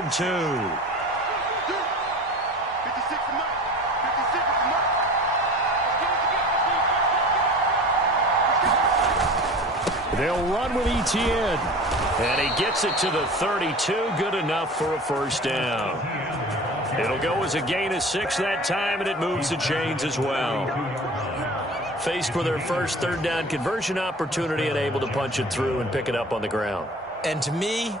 and 2. They'll run with Etienne. And he gets it to the 32. Good enough for a first down. It'll go as a gain of 6 that time, and it moves the chains as well. Faced with their first third down conversion opportunity and able to punch it through and pick it up on the ground. And to me,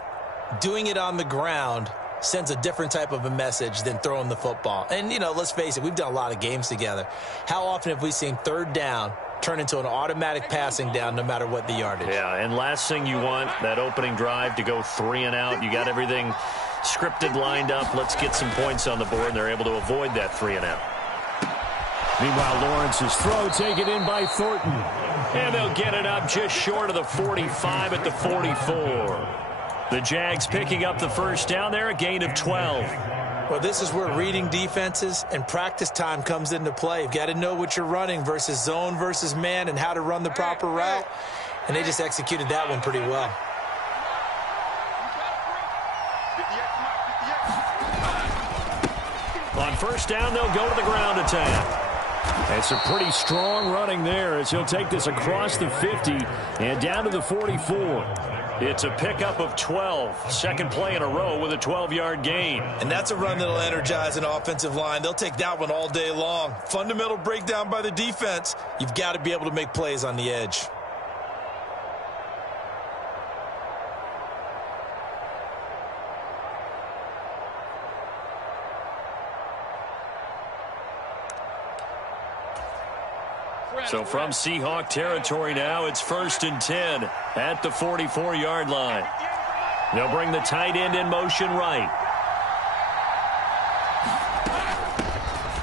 doing it on the ground sends a different type of a message than throwing the football. And, you know, let's face it, we've done a lot of games together. How often have we seen third down turn into an automatic passing down no matter what the yardage? Yeah, and last thing you want, that opening drive to go 3 and out. You got everything scripted, lined up. Let's get some points on the board, and they're able to avoid that 3 and out. Meanwhile, Lawrence's throw taken in by Thornton. And they'll get it up just short of the 45 at the 44. The Jags picking up the first down there, a gain of 12. Well, this is where reading defenses and practice time comes into play. You've got to know what you're running versus zone versus man and how to run the proper route. And they just executed that one pretty well. On first down, they'll go to the ground attack. It's a pretty strong running there as he'll take this across the 50 and down to the 44. It's a pickup of 12. Second play in a row with a 12-yard gain. And that's a run that'll energize an offensive line. They'll take that one all day long. Fundamental breakdown by the defense. You've got to be able to make plays on the edge. So from Seahawk territory now, it's 1st and 10 at the 44-yard line. They'll bring the tight end in motion right.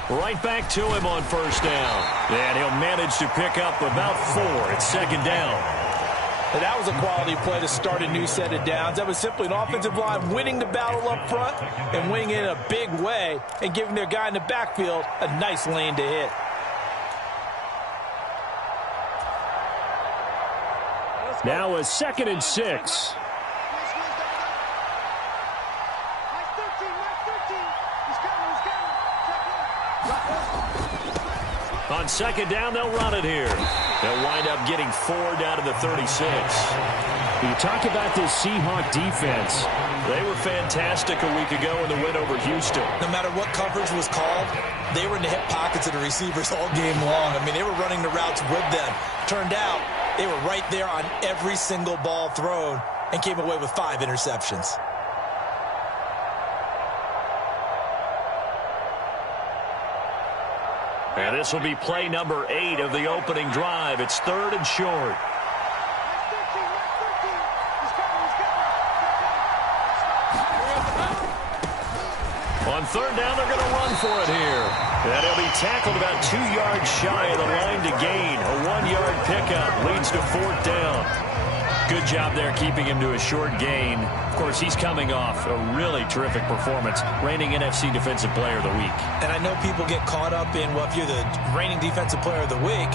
Right back to him on first down. And he'll manage to pick up about 4 at second down. And that was a quality play to start a new set of downs. That was simply an offensive line winning the battle up front and winning it in a big way and giving their guy in the backfield a nice lane to hit. Now a 2nd and 6. On second down, they'll run it here. They'll wind up getting 4 down to the 36. You talk about this Seahawk defense. They were fantastic a week ago in the win over Houston. No matter what coverage was called, they were in the hip pockets of the receivers all game long. I mean, they were running the routes with them. Turned out they were right there on every single ball thrown and came away with 5 interceptions. And this will be play number 8 of the opening drive. It's 3rd and short. On third down, they're going to run for it here. And he'll be tackled about 2 yards shy of the line to gain. A 1-yard pickup leads to 4th down. Good job there keeping him to a short gain. Of course, he's coming off a really terrific performance, reigning NFC Defensive Player of the Week. And I know people get caught up in, well, if you're the reigning Defensive Player of the Week,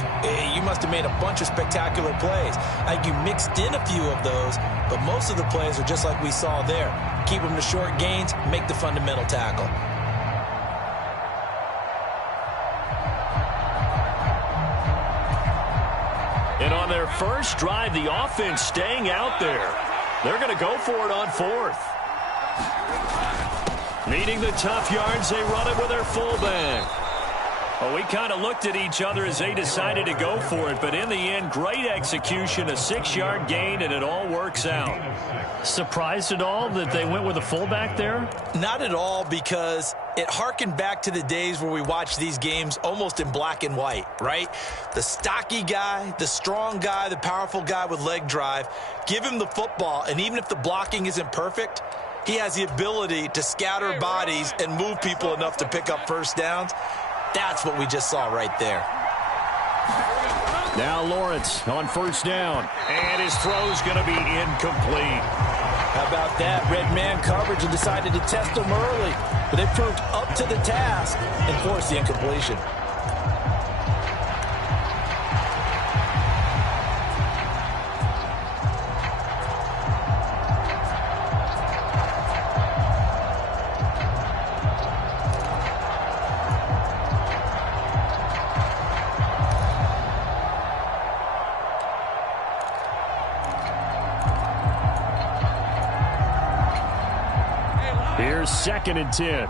you must have made a bunch of spectacular plays. I think you mixed in a few of those, but most of the plays are just like we saw there. Keep them to short gains, make the fundamental tackle. And on their first drive, the offense staying out there. They're going to go for it on 4th. Needing the tough yards, they run it with their fullback. Well, we kind of looked at each other as they decided to go for it, but in the end, great execution, a 6-yard gain, and it all works out. Surprised at all that they went with a fullback there? Not at all, because it harkened back to the days where we watched these games almost in black and white, right? The stocky guy, the strong guy, the powerful guy with leg drive, give him the football, and even if the blocking isn't perfect, he has the ability to scatter bodies and move people enough to pick up first downs. That's what we just saw right there. Now Lawrence on first down, and his throw's going to be incomplete. How about that? Red man coverage and decided to test him early, but they proved up to the task and forced the incompletion. Here's 2nd and 10.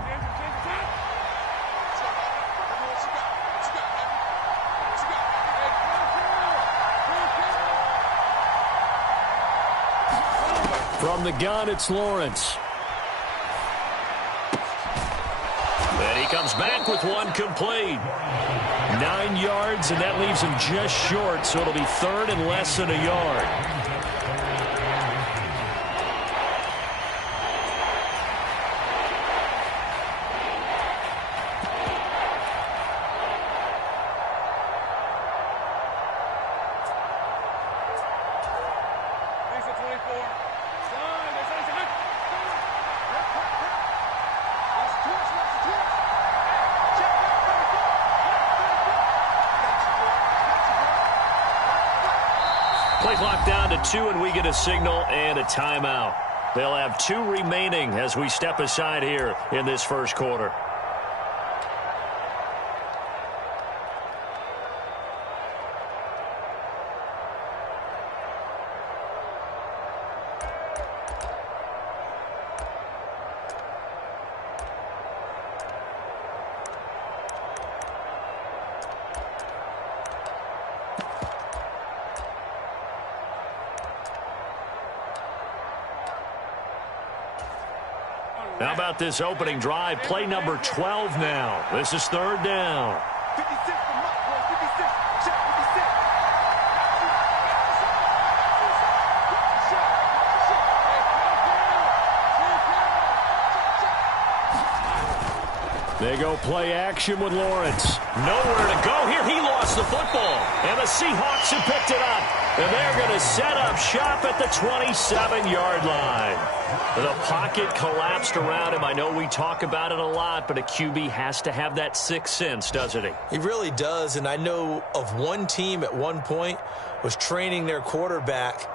From the gun, it's Lawrence. And he comes back with one complete. 9 yards, and that leaves him just short, so it'll be 3rd and less than a yard. Play clock down to 2, and we get a signal and a timeout. They'll have 2 remaining as we step aside here in this first quarter. How about this opening drive? Play number 12 now. This is 3rd down. 56 from up, boy. 56. Check 56. They go play action with Lawrence. Nowhere to go here. He lost the football. And the Seahawks have picked it up. And they're going to set up shop at the 27-yard line. The pocket collapsed around him. I know we talk about it a lot, but a QB has to have that sixth sense, doesn't he? He really does, and I know of one team at one point was training their quarterback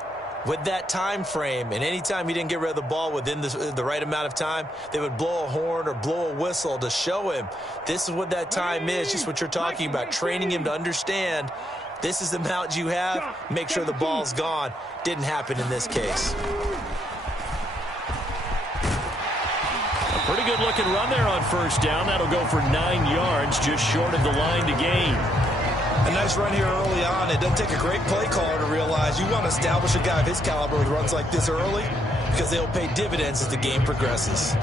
with that time frame, and anytime he didn't get rid of the ball within the right amount of time, they would blow a horn or blow a whistle to show him this is what that time is, just what you're talking about, training him to understand this is the amount you have, make sure the ball's gone. Didn't happen in this case. Pretty good looking run there on 1st down. That'll go for 9 yards, just short of the line to gain. A nice run here early on. It doesn't take a great play caller to realize you want to establish a guy of his caliber with runs like this early because they'll pay dividends as the game progresses.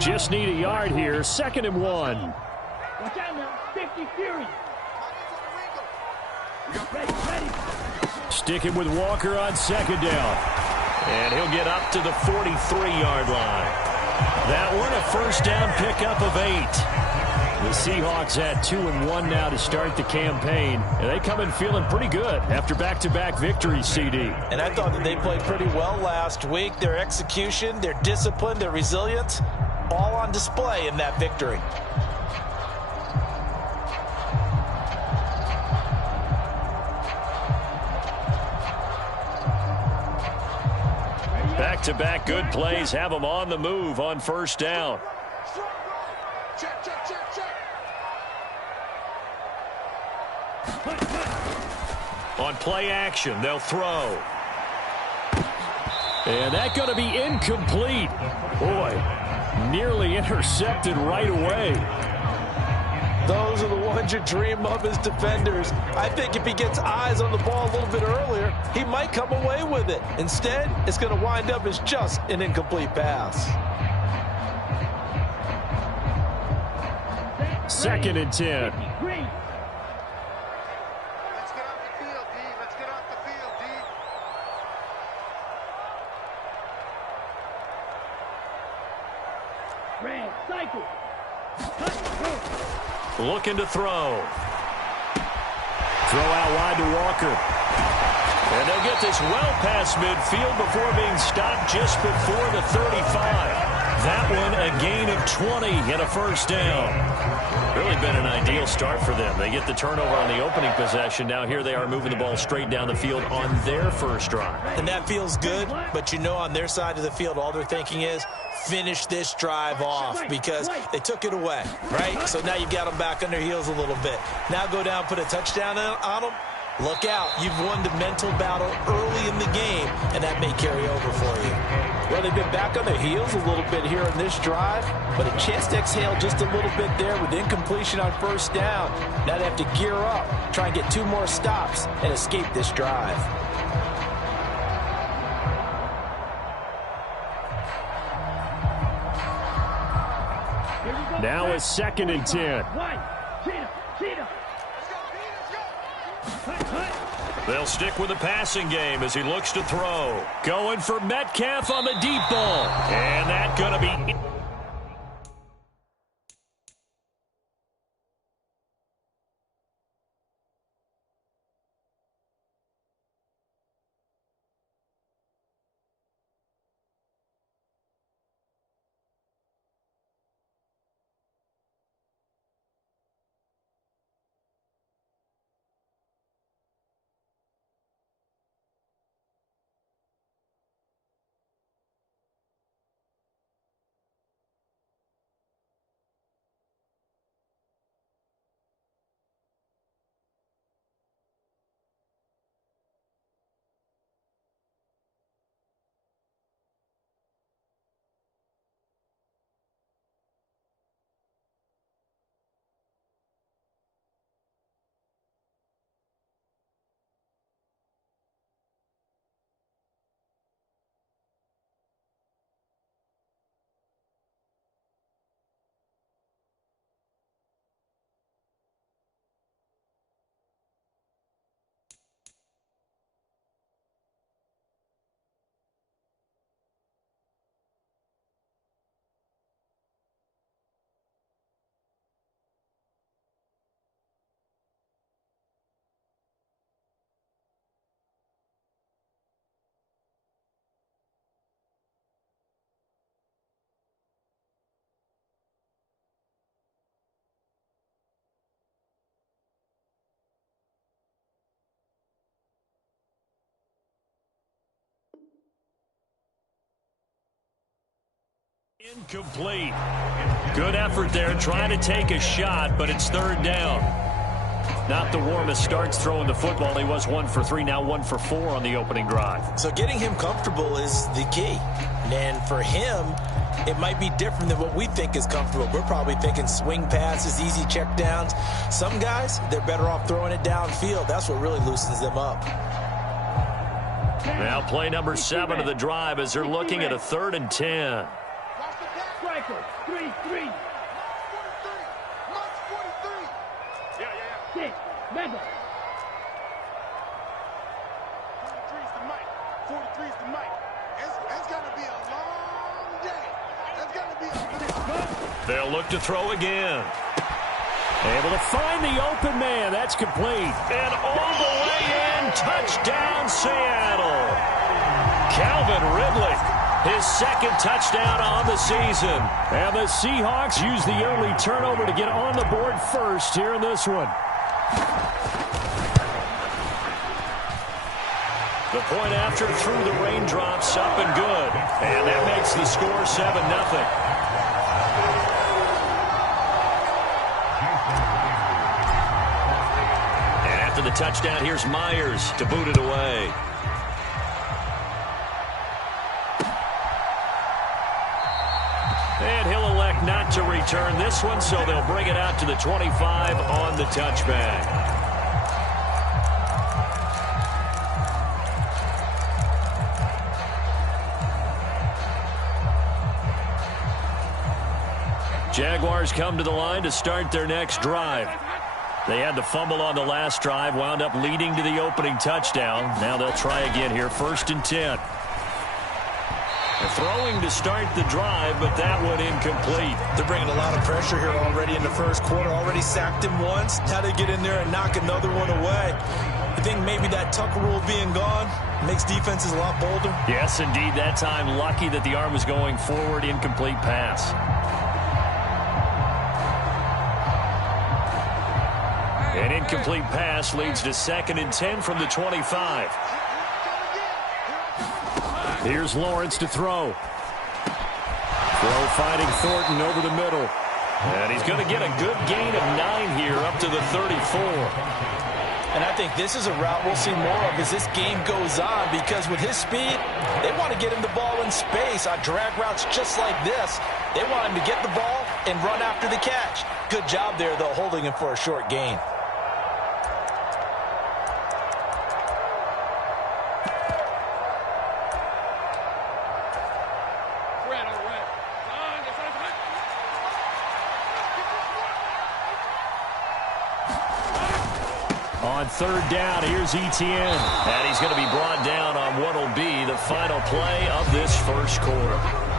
Just need a yard here. 2nd and 1. Watch out now. 50 Fury. Sticking with Walker on 2nd down. And he'll get up to the 43-yard line. That one a 1st down pickup of 8. The Seahawks had 2 and 1 now to start the campaign. And they come in feeling pretty good after back-to-back victories, CD. And I thought that they played pretty well last week. Their execution, their discipline, their resilience, all on display in that victory. Back-to-back good plays have them on the move on 1st down. Check, check, check, check. On play action, they'll throw. And that's going to be incomplete. Boy, nearly intercepted right away. Those are the ones you dream of as defenders. I think if he gets eyes on the ball a little bit earlier, he might come away with it. Instead, it's going to wind up as just an incomplete pass. 2nd and 10. Let's get off the field, D. Let's get off the field, D. Red, cycle. Looking to throw. Throw out wide to Walker. And they'll get this well past midfield before being stopped just before the 35. That one a gain of 20 and a first down. Really been an ideal start for them. They get the turnover on the opening possession. Now here they are moving the ball straight down the field on their first drive. And that feels good, but you know on their side of the field all they're thinking is finish this drive off because they took it away, right? So now you've got them back on their heels a little bit. Now go down, put a touchdown on them. Look out. You've won the mental battle early in the game, and that may carry over for you. Well, they've been back on their heels a little bit here in this drive, but a chance to exhale just a little bit there with incompletion on first down. Now they have to gear up, try and get 2 more stops, and escape this drive. Now it's 2nd and 10. They'll stick with the passing game as he looks to throw. Going for Metcalf on the deep ball. And that's going to be... Incomplete. Good effort there, trying to take a shot, but it's 3rd down. Not the warmest starts throwing the football. He was 1 for 3, now 1 for 4 on the opening drive. So getting him comfortable is the key. And for him, it might be different than what we think is comfortable. We're probably thinking swing passes, easy checkdowns. Some guys, they're better off throwing it downfield. That's what really loosens them up. Now play number 7 of the drive as they're looking at a 3rd and 10. Striker, 3-3. 43. Yeah. 6, Mega. 43's the mic. 43's the mic. It's going to be a long day. It's going to be a... They'll look to throw again. Able to find the open man. That's complete. And all the way in. Touchdown, Seattle. Calvin Ridley. His 2nd touchdown on the season. And the Seahawks use the early turnover to get on the board first here in this one. The point after through the raindrops up and good. And that makes the score 7-0. And after the touchdown, here's Myers to boot it away. And he'll elect not to return this one, so they'll bring it out to the 25 on the touchback. Jaguars come to the line to start their next drive. They had the fumble on the last drive, wound up leading to the opening touchdown. Now they'll try again here, 1st and 10. They're throwing to start the drive, but that one incomplete. They're bringing a lot of pressure here already in the first quarter. Already sacked him once. Now they get in there and knock another one away. I think maybe that Tucker rule being gone makes defenses a lot bolder. Yes, indeed. That time, lucky that the arm was going forward. Incomplete pass. An incomplete pass leads to 2nd and 10 from the 25. Here's Lawrence to throw. Throw fighting Thornton over the middle. And he's going to get a good gain of 9 here up to the 34. And I think this is a route we'll see more of as this game goes on, because with his speed, they want to get him the ball in space on drag routes just like this. They want him to get the ball and run after the catch. Good job there, though, holding him for a short gain. On 3rd down, here's Etienne. And he's going to be brought down on what will be the final play of this first quarter.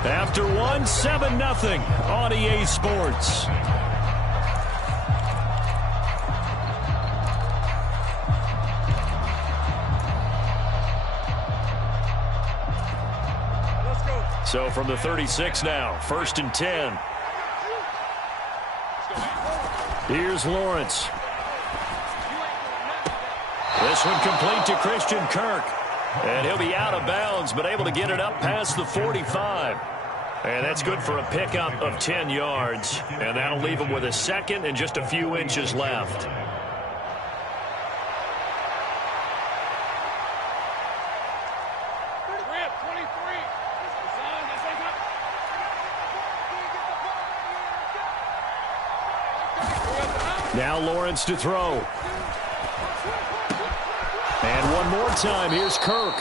After 1, 7-0 on EA Sports. So from the 36 now, 1st and 10. Here's Lawrence. This one complete to Christian Kirk. And he'll be out of bounds, but able to get it up past the 45. And that's good for a pickup of 10 yards. And that'll leave him with a 2nd and just a few inches left. Now Lawrence to throw. And one more time, here's Kirk.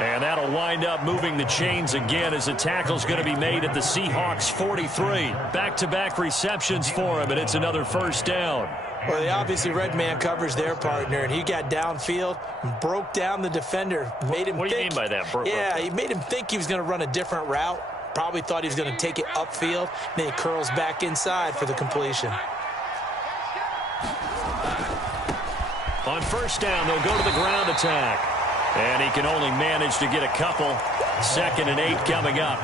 And that'll wind up moving the chains again as the tackle's going to be made at the Seahawks 43. Back-to-back receptions for him, and it's another 1st down. Well, they obviously red man covers their partner, and he got downfield, broke down the defender, made him What do you mean by that? Yeah, he made him think he was going to run a different route. Probably thought he was going to take it upfield. Then he curls back inside for the completion. On 1st down, they'll go to the ground attack. And he can only manage to get a couple. 2nd and 8 coming up.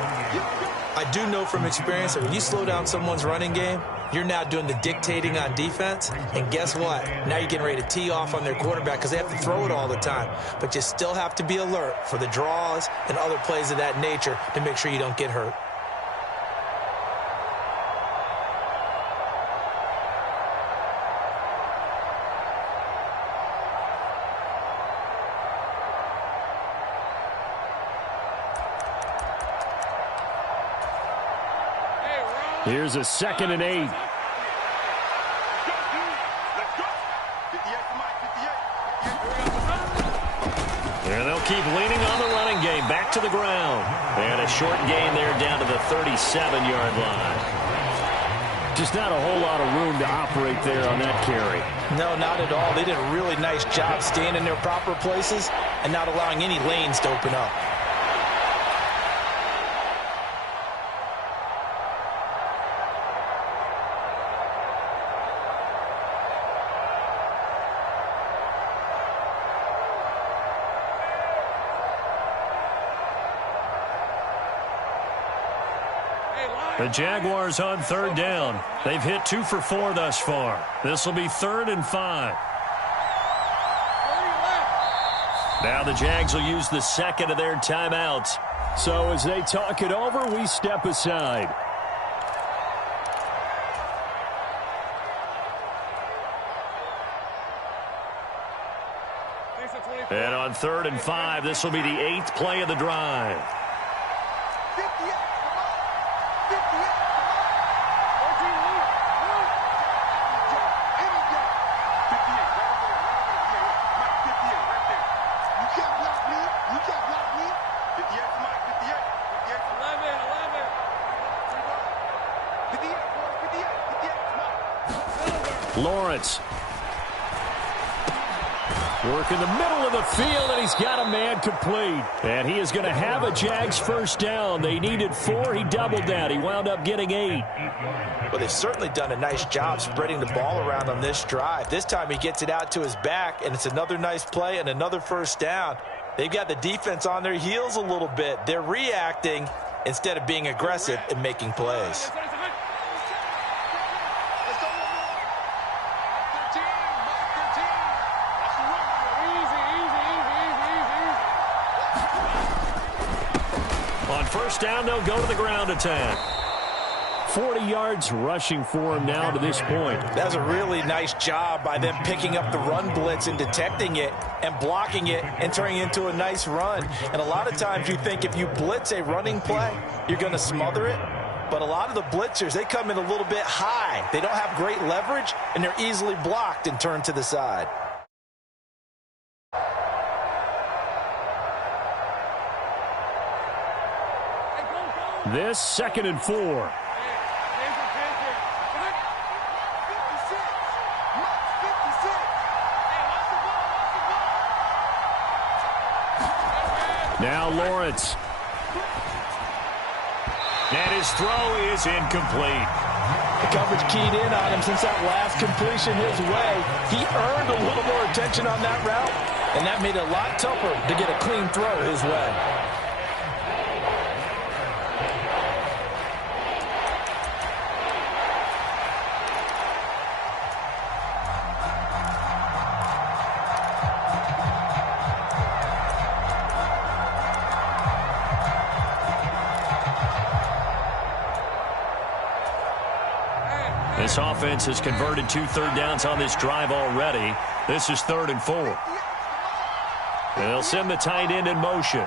I do know from experience that when you slow down someone's running game, you're now doing the dictating on defense. And guess what? Now you're getting ready to tee off on their quarterback because they have to throw it all the time. But you still have to be alert for the draws and other plays of that nature to make sure you don't get hurt. Here's a 2nd and 8. And they'll keep leaning on the running game. Back to the ground. And a short gain there down to the 37-yard line. Just not a whole lot of room to operate there on that carry. No, not at all. They did a really nice job staying in their proper places and not allowing any lanes to open up. The Jaguars on 3rd down. They've hit 2 for 4 thus far. This will be 3rd and 5. Now the Jags will use the 2nd of their timeouts. So as they talk it over, we step aside. And on 3rd and 5, this will be the 8th play of the drive. Lawrence. Work in the middle of the field, and he's got a man complete. And he is going to have a Jags first down. They needed 4. He doubled that. He wound up getting 8. Well, they've certainly done a nice job spreading the ball around on this drive. This time he gets it out to his back, and it's another nice play and another first down. They've got the defense on their heels a little bit. They're reacting instead of being aggressive and making plays. On first down, they'll go to the ground attack. 40 yards rushing for him now to this point. That's a really nice job by them picking up the run blitz and detecting it and blocking it and turning it into a nice run. And a lot of times you think if you blitz a running play, you're going to smother it. But a lot of the blitzers, they come in a little bit high. They don't have great leverage, and they're easily blocked and turned to the side. This 2nd and 4. Now Lawrence. And his throw is incomplete. The coverage keyed in on him since that last completion his way. He earned a little more attention on that route, and that made it a lot tougher to get a clean throw his way. This offense has converted 2 third downs on this drive already. This is 3rd and 4. And they'll send the tight end in motion.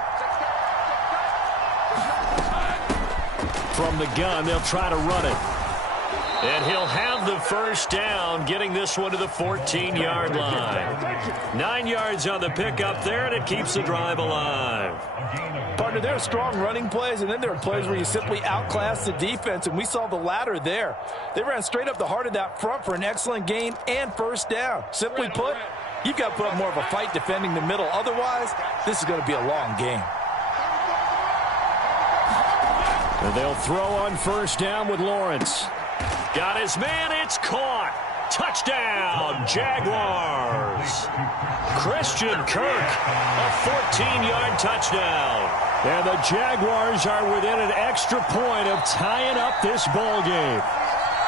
From the gun, they'll try to run it. And he'll have the first down, getting this one to the 14-yard line. 9 yards on the pickup there, and it keeps the drive alive. Partner, there are strong running plays, and then there are plays where you simply outclass the defense, and we saw the latter there. They ran straight up the heart of that front for an excellent gain and first down. Simply put, you've got to put up more of a fight defending the middle. Otherwise, this is going to be a long game. And they'll throw on first down with Lawrence. Got his man, it's caught. Touchdown, Jaguars. Christian Kirk, a 14-yard touchdown. And the Jaguars are within an extra point of tying up this ball game.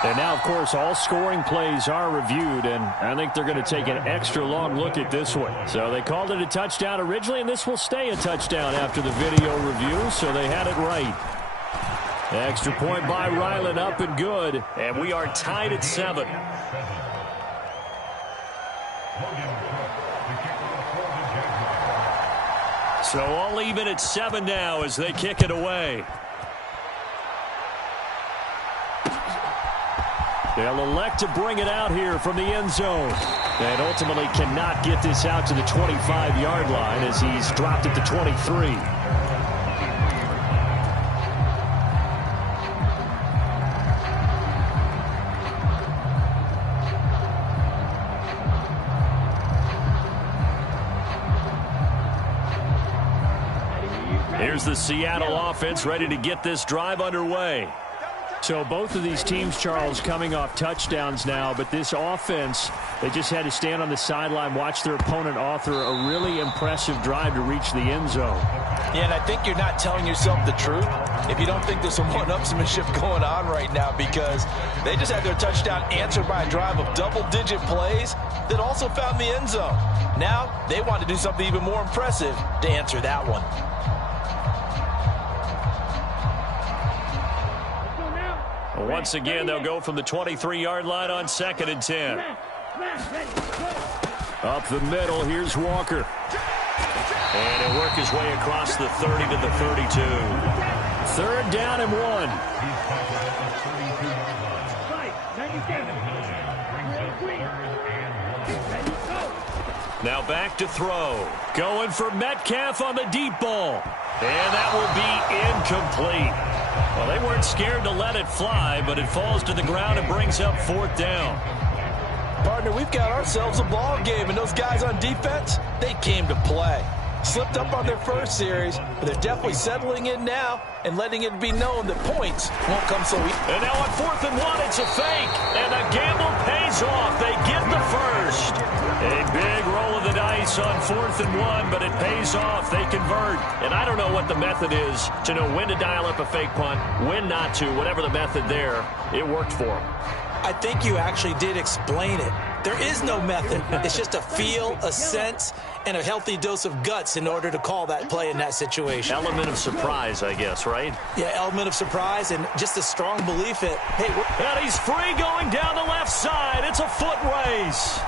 And now, of course, all scoring plays are reviewed, and I think they're going to take an extra long look at this one. So they called it a touchdown originally, and this will stay a touchdown after the video review, so they had it right. Extra point by Ryland, up and good. And we are tied at 7. So all even at 7 now as they kick it away. They'll elect to bring it out here from the end zone. And ultimately cannot get this out to the 25-yard line as he's dropped at the 23. Here's the Seattle offense ready to get this drive underway. So both of these teams, Charles, coming off touchdowns now, but this offense, they just had to stand on the sideline, watch their opponent author a really impressive drive to reach the end zone. Yeah, and I think you're not telling yourself the truth if you don't think there's some one-upsmanship going on right now, because they just had their touchdown answered by a drive of double-digit plays that also found the end zone. Now they want to do something even more impressive to answer that one. Once again, they'll go from the 23-yard line on 2nd and 10. Up the middle, here's Walker. And he'll work his way across the 30 to the 32. 3rd down and 1. Now back to throw. Going for Metcalf on the deep ball. And that will be incomplete. Well, they weren't scared to let it fly, but it falls to the ground and brings up 4th down. Partner, we've got ourselves a ball game, and those guys on defense, they came to play. Slipped up on their first series, but they're definitely settling in now and letting it be known that points won't come so easy. And now on 4th and 1, it's a fake, and the gamble pays off. They get the first. A big roll of the dice on 4th and 1, but it pays off. They convert. And I don't know what the method is to know when to dial up a fake punt, when not to. Whatever the method there, it worked for them. I think you actually did explain it. There is no method. It's just a feel, a sense, and a healthy dose of guts in order to call that play in that situation. Element of surprise, I guess, right? Yeah, element of surprise and just a strong belief that, hey, and he's free going down the left side. It's a foot race.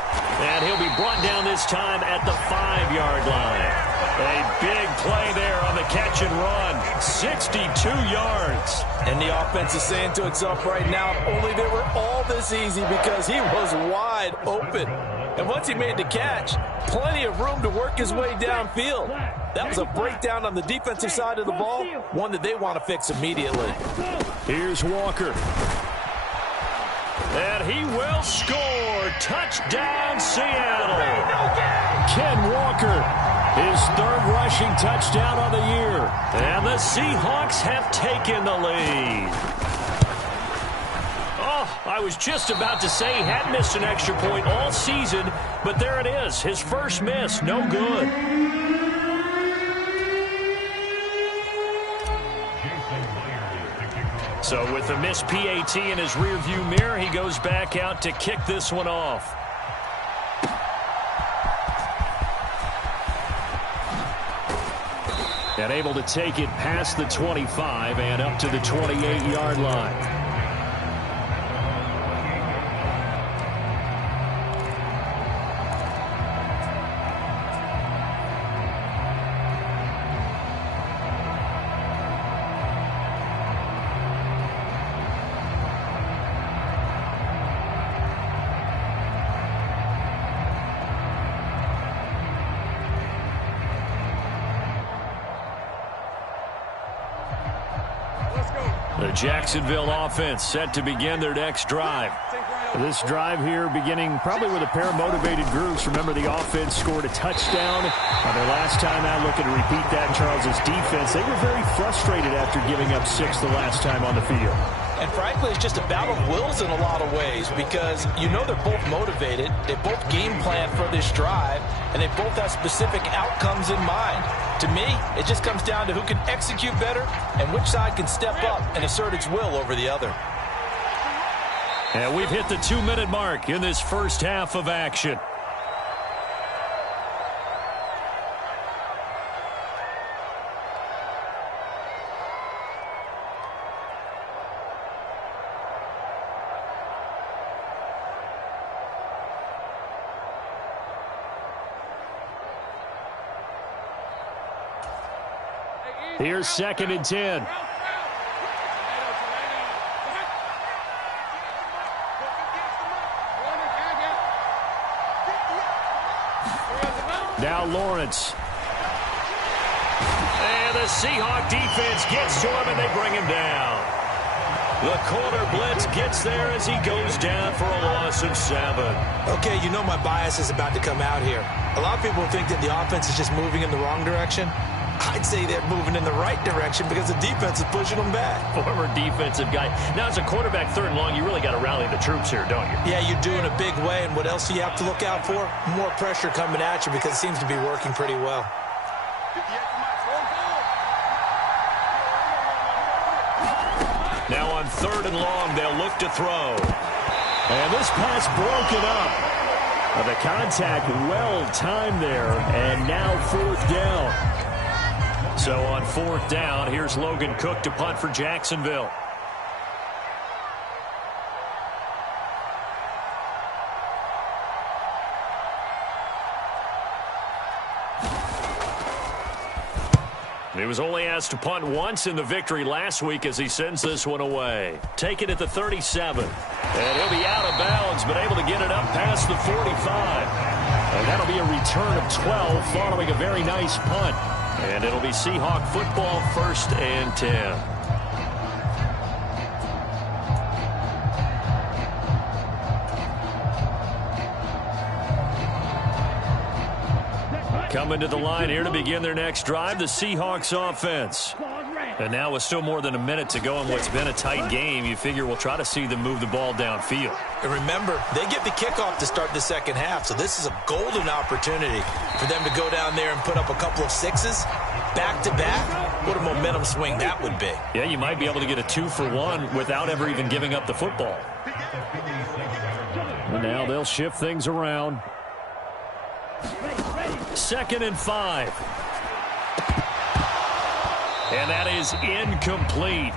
And he'll be brought down this time at the 5-yard line. A big play there on the catch and run. 62 yards. And the offense is saying to itself right now, if only they were all this easy, because he was wide open. And once he made the catch, plenty of room to work his way downfield. That was a breakdown on the defensive side of the ball, one that they want to fix immediately. Here's Walker. And he will score. Touchdown, Seattle. Ken Walker, his 3rd rushing touchdown on the year. And the Seahawks have taken the lead. Oh, I was just about to say he had missed an extra point all season, but there it is. His first miss, no good. So with the missed PAT in his rearview mirror, he goes back out to kick this one off. And able to take it past the 25 and up to the 28-yard line. The Jacksonville offense set to begin their next drive. This drive here beginning probably with a pair of motivated groups. Remember, the offense scored a touchdown on their last time out. Looking to repeat that. Charles's defense, they were very frustrated after giving up 6 the last time on the field. And frankly, it's just a battle of wills in a lot of ways, because you know they're both motivated, they both game plan for this drive, and they both have specific outcomes in mind. To me, it just comes down to who can execute better and which side can step up and assert its will over the other. And we've hit the 2-minute mark in this first half of action. Here's 2nd and 10. Now Lawrence. And the Seahawk defense gets to him, and they bring him down. The corner blitz gets there as he goes down for a loss of 7. Okay, you know my bias is about to come out here. A lot of people think that the offense is just moving in the wrong direction. I'd say they're moving in the right direction because the defense is pushing them back. Former defensive guy. Now, as a quarterback 3rd and long, you really got to rally the troops here, don't you? Yeah, you do in a big way. And what else do you have to look out for? More pressure coming at you, because it seems to be working pretty well. Now on 3rd and long, they'll look to throw. And this pass broken up. The contact well timed there, and now 4th down. So on 4th down, here's Logan Cook to punt for Jacksonville. He was only asked to punt once in the victory last week as he sends this one away. Taken at the 37. And he'll be out of bounds, but able to get it up past the 45. And that'll be a return of 12 following a very nice punt. And it'll be Seahawk football, 1st and 10. Coming to the line here to begin their next drive, the Seahawks offense. And now with still more than a minute to go in what's been a tight game, you figure we'll try to see them move the ball downfield. And remember, they get the kickoff to start the second half, so this is a golden opportunity for them to go down there and put up a couple of sixes back-to-back. What a momentum swing that would be. Yeah, you might be able to get a 2-for-1 without ever even giving up the football. And now they'll shift things around. 2nd and 5. And that is incomplete.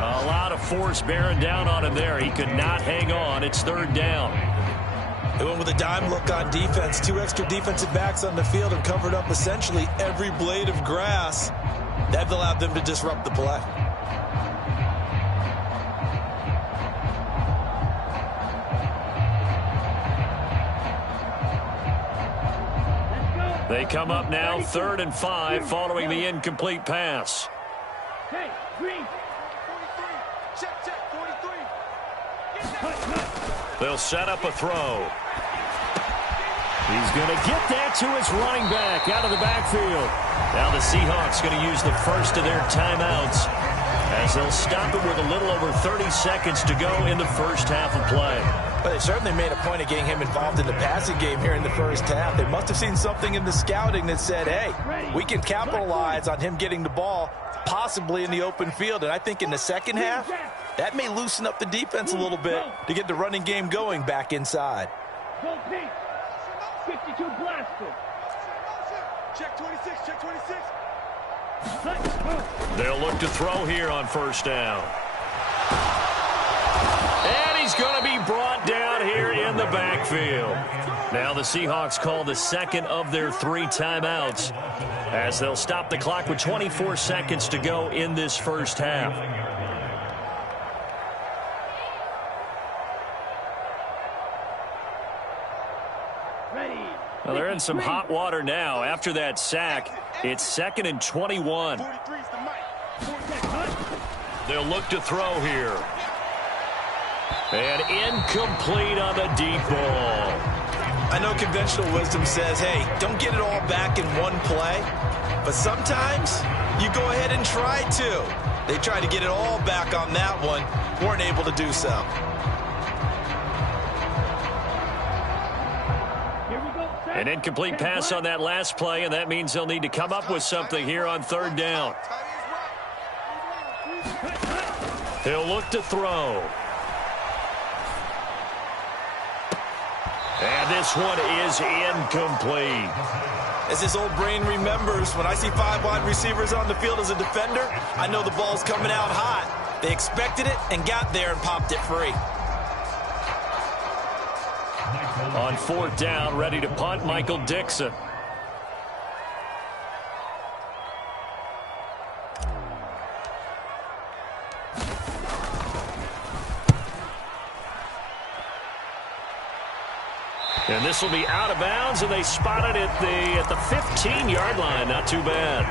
A lot of force bearing down on him there. He could not hang on. It's 3rd down. They went with a dime look on defense. 2 extra defensive backs on the field and covered up essentially every blade of grass. That allowed them to disrupt the play. They come up now 3rd and 5 following the incomplete pass. Hey, green. 43. Check, 43. They'll set up a throw. He's going to get that to his running back out of the backfield. Now the Seahawks going to use the first of their timeouts as they'll stop it with a little over 30 seconds to go in the first half of play. But they certainly made a point of getting him involved in the passing game here in the first half. They must have seen something in the scouting that said, hey, we can capitalize on him getting the ball possibly in the open field. And I think in the second half, that may loosen up the defense a little bit to get the running game going back inside. Go pink. 52 blaster. Check 26, check 26. They'll look to throw here on 1st down. And he's going to be brought down here in the backfield. Now the Seahawks call the second of their 3 timeouts as they'll stop the clock with 24 seconds to go in this first half. Well, they're in some hot water now. After that sack, it's 2nd and 21. 43's the mic. They'll look to throw here. And incomplete on the deep ball. I know conventional wisdom says, hey, don't get it all back in one play. But sometimes you go ahead and try to. They tried to get it all back on that one. Weren't able to do so. An incomplete pass on that last play, and that means they'll need to come up with something here on 3rd down. He'll look to throw. And this one is incomplete. As his old brain remembers, when I see 5 wide receivers on the field as a defender, I know the ball's coming out hot. They expected it and got there and popped it free. On 4th down, ready to punt, Michael Dixon. And this will be out of bounds, and they spot it at the 15-yard line. Not too bad.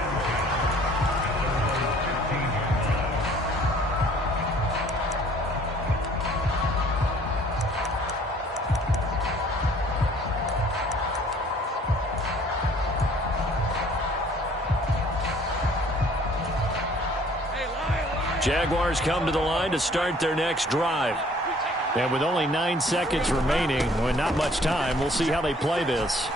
Jaguars come to the line to start their next drive. And with only 9 seconds remaining, with not much time, we'll see how they play this.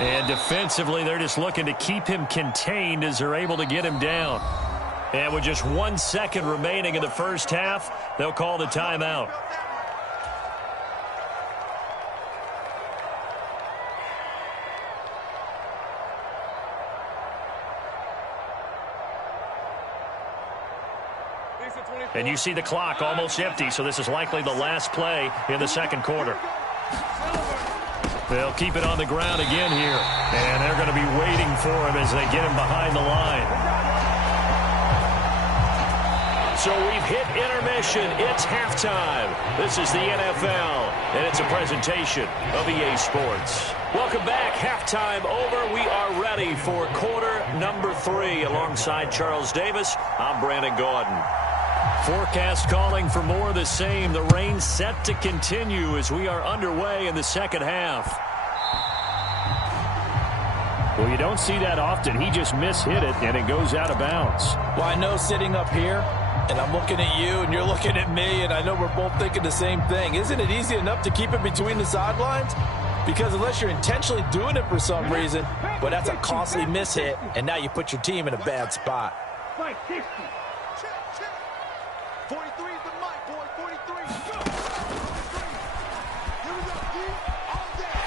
And defensively, they're just looking to keep him contained as they're able to get him down. And with just 1 second remaining in the first half, they'll call the timeout. And you see the clock almost empty, so this is likely the last play in the second quarter. They'll keep it on the ground again here, and they're going to be waiting for him as they get him behind the line. So we've hit intermission. It's halftime. This is the NFL, and it's a presentation of EA Sports. Welcome back. Halftime over. We are ready for quarter number 3. Alongside Charles Davis, I'm Brandon Gaudin. Forecast calling for more of the same. The rain set to continue as we are underway in the second half. Well, you don't see that often. He just mishit it, and it goes out of bounds. Well, I know sitting up here, and I'm looking at you, and you're looking at me, and I know we're both thinking the same thing. Isn't it easy enough to keep it between the sidelines? Because unless you're intentionally doing it for some reason, well, that's a costly mishit, and now you put your team in a bad spot. 560. 43 is the mic, boy. 43. Go. 43. Here we go, D. All day.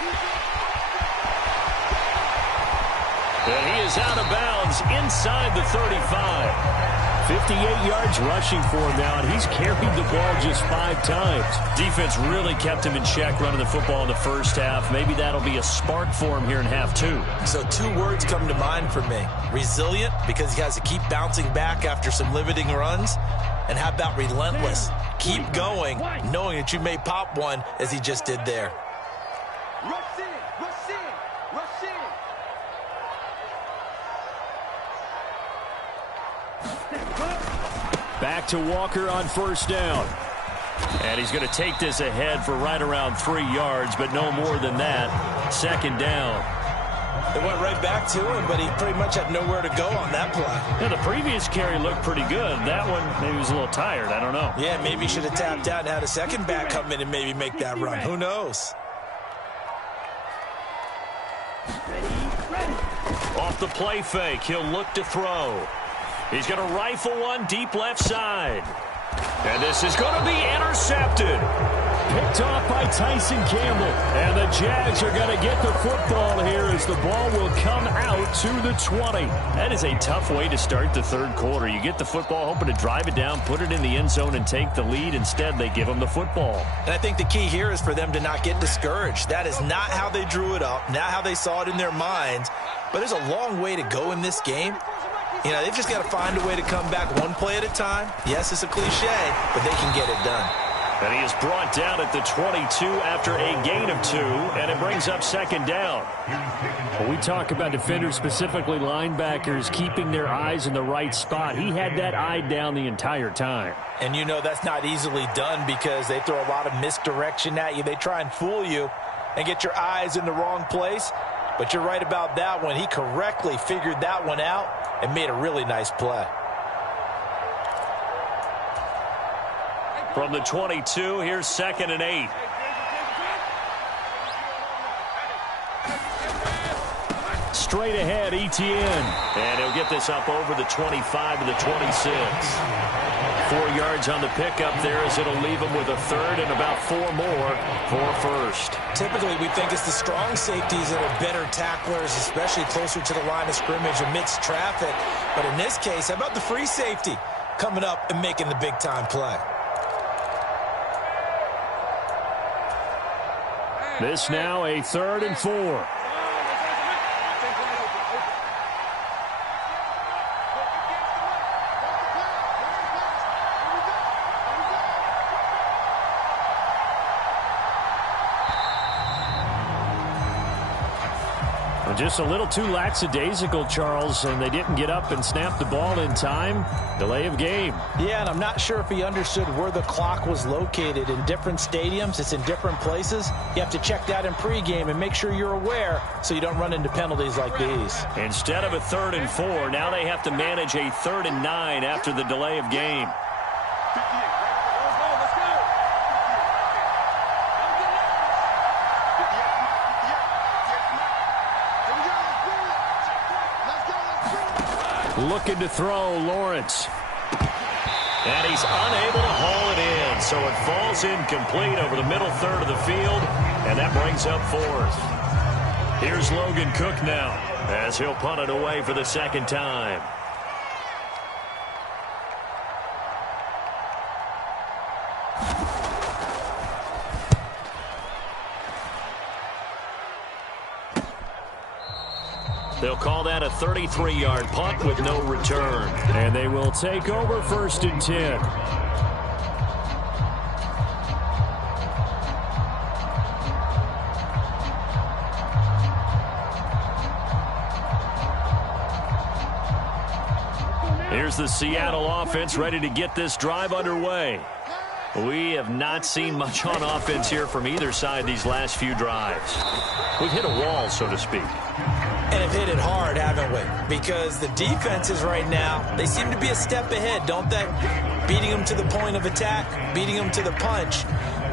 And he is out of bounds inside the 35. 58 yards rushing for him now, and he's carried the ball just 5 times. Defense really kept him in check running the football in the first half. Maybe that'll be a spark for him here in half 2. So 2 words come to mind for me. Resilient, because he has to keep bouncing back after some limiting runs. And how about relentless? Keep going, knowing that you may pop one as he just did there. Rush in. Rush in. Rush in. Back to Walker on first down. And he's going to take this ahead for right around 3 yards, but no more than that. Second down. It went right back to him, but he pretty much had nowhere to go on that play. Yeah, the previous carry looked pretty good. That one, maybe he was a little tired. I don't know. Yeah, maybe he should have tapped out and had a second back come in and maybe make that run. Who knows? Off the play fake, he'll look to throw. He's going to rifle one deep left side. And this is going to be intercepted. Picked off by Tyson Campbell. And the Jags are going to get the football here as the ball will come out to the 20. That is a tough way to start the third quarter. You get the football, hoping to drive it down, put it in the end zone, and take the lead. Instead, they give them the football. And I think the key here is for them to not get discouraged. That is not how they drew it up, not how they saw it in their minds. But there's a long way to go in this game. You know, they've just got to find a way to come back one play at a time. Yes, it's a cliche, but they can get it done. And he is brought down at the 22 after a gain of 2, and it brings up second down. When we talk about defenders, specifically linebackers, keeping their eyes in the right spot, he had that eye down the entire time. And you know that's not easily done because they throw a lot of misdirection at you. They try and fool you and get your eyes in the wrong place. But you're right about that one. He correctly figured that one out and made a really nice play. From the 22, here's 2nd and 8. Straight ahead, Etienne. And he'll get this up over the 25 to the 26. 4 yards on the pickup there as it'll leave him with a third and about 4 more for first. Typically, we think it's the strong safeties that are better tacklers, especially closer to the line of scrimmage amidst traffic. But in this case, how about the free safety coming up and making the big-time play? This now a 3rd and 4. Just a little too lackadaisical, Charles, and they didn't get up and snap the ball in time. Delay of game. Yeah, and I'm not sure if he understood where the clock was located. In different stadiums, it's in different places. You have to check that in pregame and make sure you're aware so you don't run into penalties like these. Instead of a 3rd and 4, now they have to manage a 3rd and 9 after the delay of game. Looking to throw, Lawrence. And he's unable to haul it in, so it falls incomplete over the middle third of the field, and that brings up 4th. Here's Logan Cook now, as he'll punt it away for the second time. They'll call that a 33-yard punt with no return. And they will take over 1st and 10. Here's the Seattle offense ready to get this drive underway. We have not seen much on offense here from either side these last few drives. We've hit a wall, so to speak. and have hit it hard, haven't we? Because the defenses right now, they seem to be a step ahead, don't they? Beating them to the point of attack, beating them to the punch.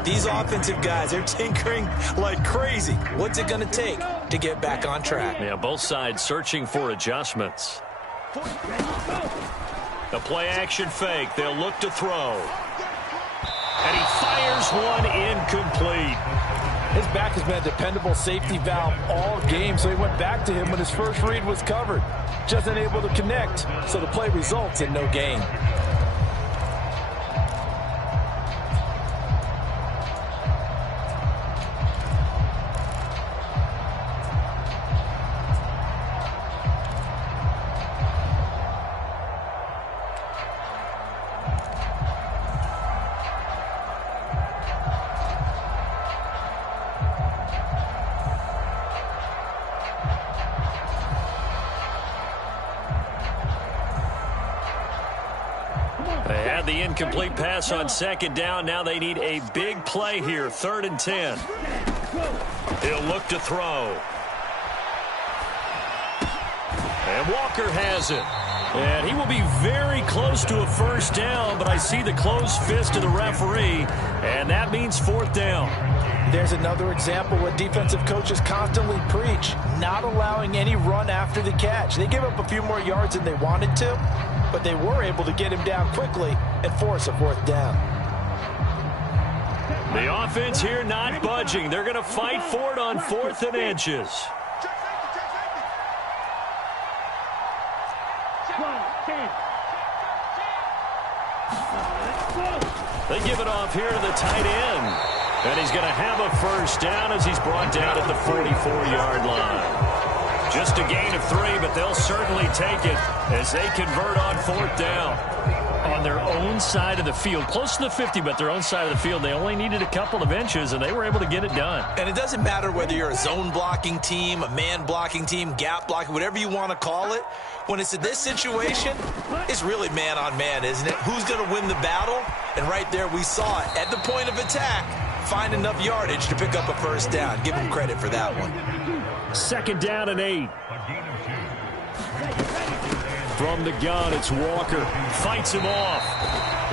These offensive guys, they're tinkering like crazy. What's it going to take to get back on track? Yeah, both sides searching for adjustments. The play action fake. They'll look to throw. And he fires one incomplete. His back has been a dependable safety valve all game, so he went back to him when his first read was covered. Just unable to connect, so the play results in no gain. They had the incomplete pass on second down. Now they need a big play here. 3rd and 10. He'll look to throw. And Walker has it. And he will be very close to a first down, but I see the closed fist of the referee, and that means 4th down. There's another example what defensive coaches constantly preach, not allowing any run after the catch. They gave up a few more yards than they wanted to, but they were able to get him down quickly and force a 4th down. The offense here not budging. They're going to fight for it on 4th and inches. They give it off here to the tight end. And he's going to have a first down as he's brought down at the 44-yard line. Just a gain of 3, but they'll certainly take it as they convert on 4th down. On their own side of the field, close to the 50, but their own side of the field, they only needed a couple of inches, and they were able to get it done. And it doesn't matter whether you're a zone blocking team, a man blocking team, gap blocking, whatever you want to call it. When it's in this situation, it's really man on man, isn't it? Who's going to win the battle? And right there we saw it. At the point of attack, find enough yardage to pick up a first down. Give him credit for that one. 2nd down and 8. From the gun, it's Walker. Fights him off.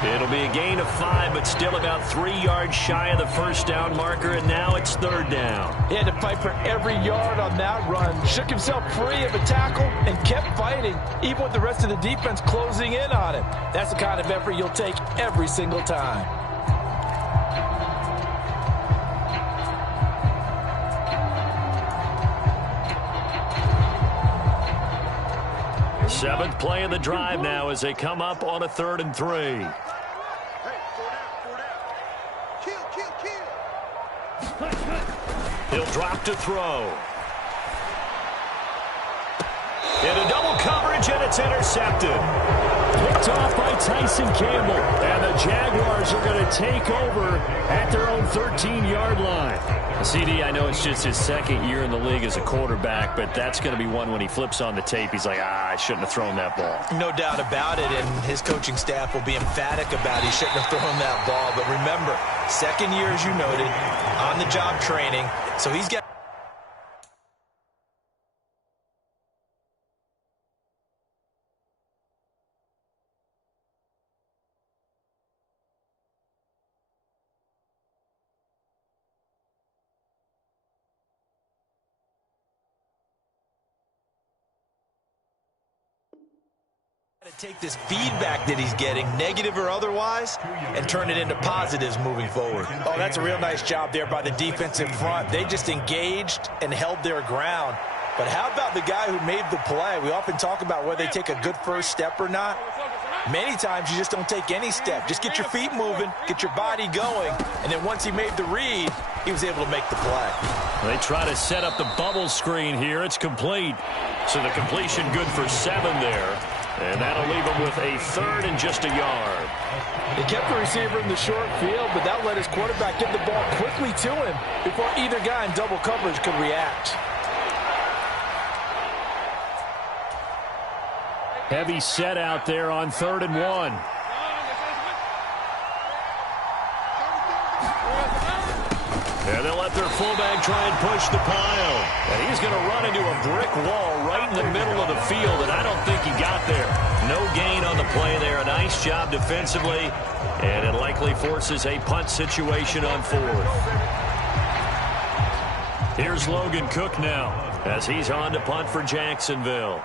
It'll be a gain of 5, but still about 3 yards shy of the first down marker, and now it's 3rd down. He had to fight for every yard on that run, shook himself free of a tackle, and kept fighting, even with the rest of the defense closing in on him. That's the kind of effort you'll take every single time. Seventh play of the drive now as they come up on a 3rd and 3. Hey, 4 down, 4 down. Kill. He'll drop to throw. Into double coverage, and it's intercepted. Picked off by Tyson Campbell. And the Jaguars are going to take over at their own 13-yard line. CD, I know it's just his 2nd year in the league as a quarterback, but that's going to be one when he flips on the tape. He's like, I shouldn't have thrown that ball. No doubt about it, and his coaching staff will be emphatic about he shouldn't have thrown that ball. But remember, 2nd year, as you noted, on-the-job training, so he's got... to take this feedback that he's getting, negative or otherwise, and turn it into positives moving forward. Oh, that's a real nice job there by the defensive front. They just engaged and held their ground. But how about the guy who made the play? We often talk about whether they take a good first step or not. Many times you just don't take any step. Just get your feet moving, get your body going, and then once he made the read, he was able to make the play. They try to set up the bubble screen here. It's complete. So the completion good for 7 there. And that'll leave him with a 3rd and just a yard. They kept the receiver in the short field, but that let his quarterback get the ball quickly to him before either guy in double coverage could react. Heavy set out there on 3rd and 1. And they'll let their fullback try and push the pile. And he's going to run into a brick wall right in the middle of the field, and I don't think he got there. No gain on the play there. A nice job defensively, and it likely forces a punt situation on fourth. Here's Logan Cook now as he's on to punt for Jacksonville.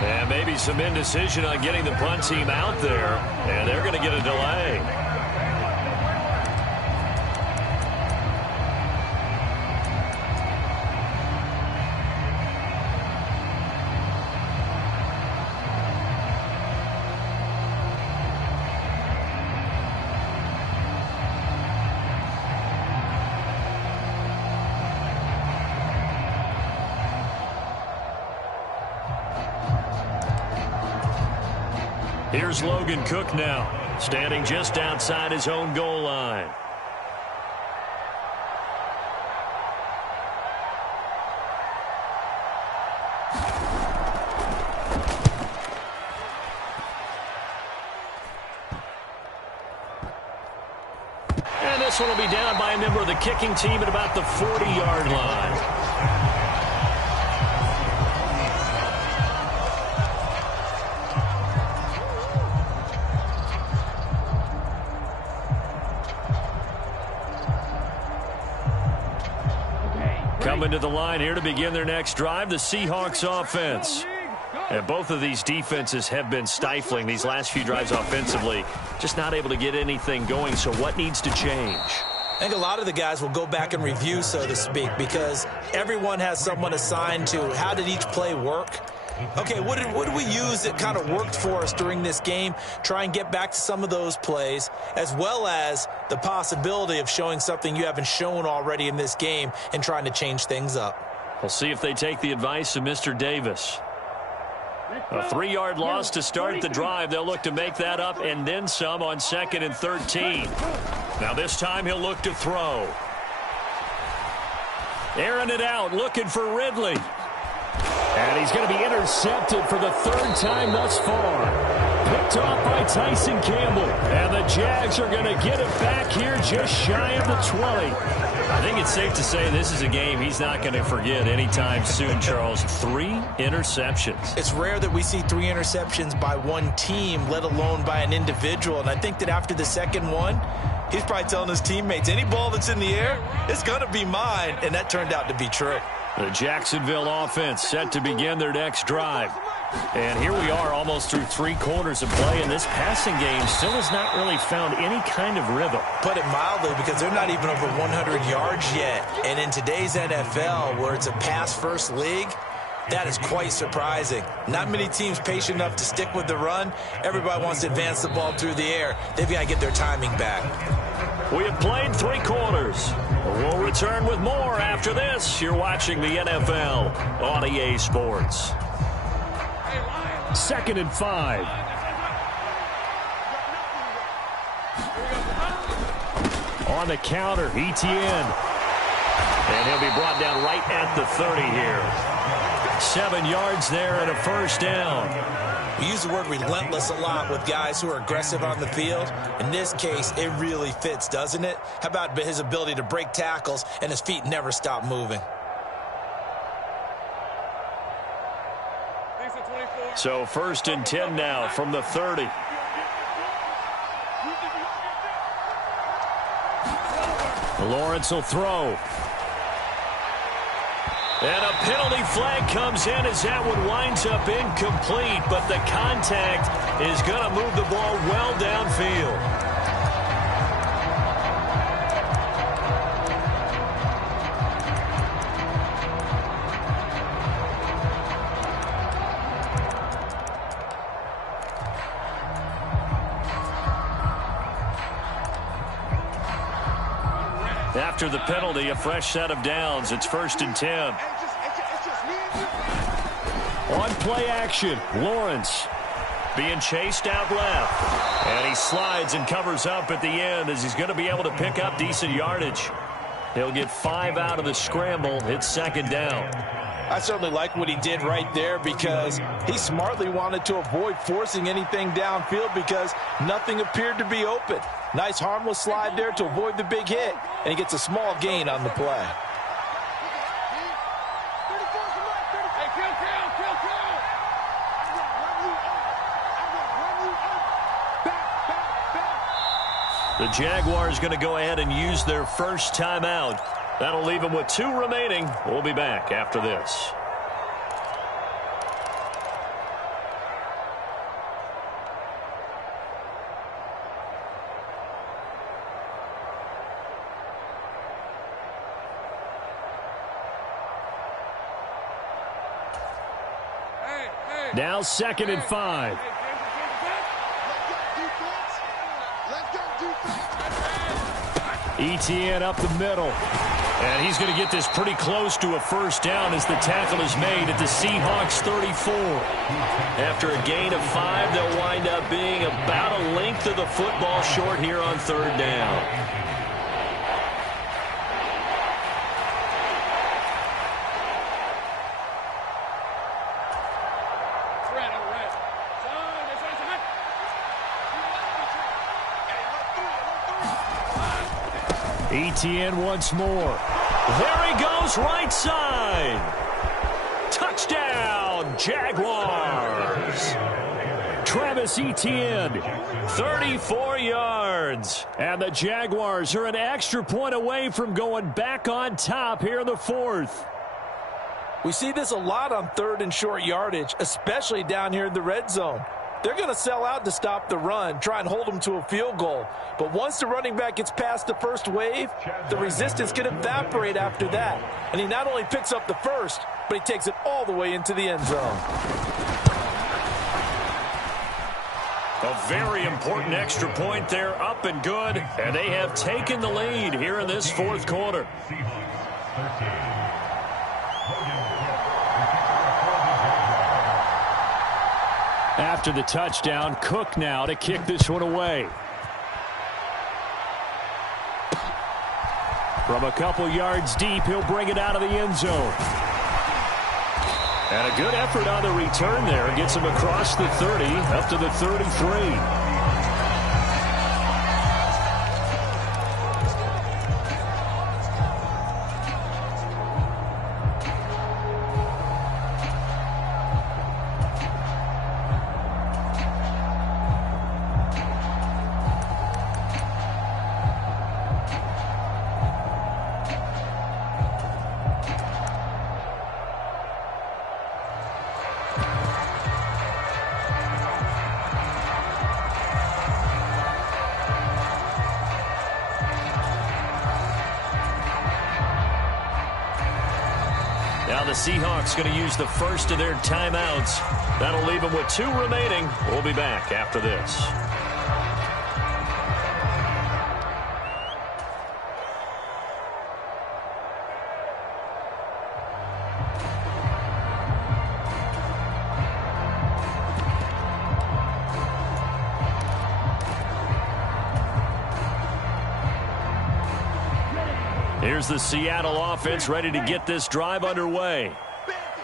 And maybe some indecision on getting the punt team out there, and they're going to get a delay. Here's Logan Cook now, standing just outside his own goal line. And this one will be down by a member of the kicking team at about the 40-yard line. Coming to the line here to begin their next drive, the Seahawks offense. And both of these defenses have been stifling these last few drives offensively. Just not able to get anything going, so what needs to change? I think a lot of the guys will go back and review, so to speak, because everyone has someone assigned to how did each play work. Okay, what did we use that kind of worked for us during this game? Try and get back to some of those plays, as well as the possibility of showing something you haven't shown already in this game and trying to change things up. We'll see if they take the advice of Mr. Davis. A 3-yard loss to start the drive. They'll look to make that up and then some on 2nd and 13. Now this time he'll look to throw. Airing it out, looking for Ridley. And he's going to be intercepted for the 3rd time thus far. Picked off by Tyson Campbell. And the Jags are going to get it back here just shy of the 20. I think it's safe to say this is a game he's not going to forget anytime soon, Charles. 3 interceptions. It's rare that we see 3 interceptions by one team, let alone by an individual. And I think that after the second one, he's probably telling his teammates, any ball that's in the air, it's going to be mine. And that turned out to be true. The Jacksonville offense set to begin their next drive. And here we are almost through 3 quarters of play, and this passing game still has not really found any kind of rhythm. Put it mildly, because they're not even over 100 yards yet. And in today's NFL, where it's a pass-first league, that is quite surprising. Not many teams patient enough to stick with the run. Everybody wants to advance the ball through the air. They've got to get their timing back. We have played 3 quarters. We'll return with more after this. You're watching the NFL on EA Sports. 2nd and 5. On the counter, Etienne. And he'll be brought down right at the 30 here. 7 yards there and a first down. We use the word relentless a lot with guys who are aggressive on the field. In this case, it really fits, doesn't it? How about his ability to break tackles and his feet never stop moving? So 1st and 10 now from the 30. Lawrence will throw. And a penalty flag comes in as that one winds up incomplete, but the contact is going to move the ball well downfield. After the penalty, a fresh set of downs. It's 1st and 10. On play action, Lawrence being chased out left. And he slides and covers up at the end as he's going to be able to pick up decent yardage. He'll get 5 out of the scramble. It's second down. I certainly like what he did right there because he smartly wanted to avoid forcing anything downfield because nothing appeared to be open. Nice harmless slide there to avoid the big hit, and he gets a small gain on the play. The Jaguars going to go ahead and use their first timeout. That'll leave them with 2 remaining. We'll be back after this. Now 2nd and 5. Etienne up the middle. And he's going to get this pretty close to a first down as the tackle is made at the Seahawks 34. After a gain of 5, they'll wind up being about a length of the football short here on 3rd down. Etienne once more. There he goes, right side. Touchdown, Jaguars. Travis Etienne. 34 yards. And the Jaguars are an extra point away from going back on top here in the 4th. We see this a lot on 3rd and short yardage, especially down here in the red zone. They're going to sell out to stop the run, try and hold them to a field goal. But once the running back gets past the first wave, the resistance can evaporate after that. And he not only picks up the first, but he takes it all the way into the end zone. A very important extra point there, up and good. And they have taken the lead here in this 4th quarter. After the touchdown, Cook now to kick this one away. From a couple yards deep, he'll bring it out of the end zone. And a good effort on the return there. Gets him across the 30, up to the 33. Now the Seahawks going to use the first of their timeouts. That'll leave them with 2 remaining. We'll be back after this. Here's the Seattle offense ready to get this drive underway.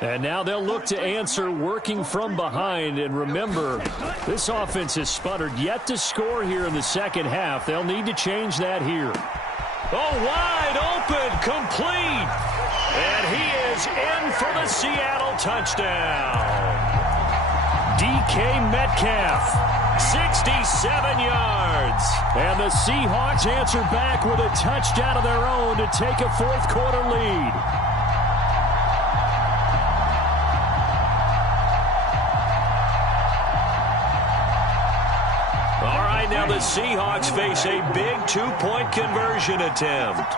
And now they'll look to answer working from behind. And remember, this offense has sputtered yet to score here in the second half. They'll need to change that here. Oh, wide open, complete. And he is in for the Seattle touchdown. DK Metcalf. 67 yards. And the Seahawks answer back with a touchdown of their own to take a 4th quarter lead. All right, now the Seahawks face a big 2-point conversion attempt.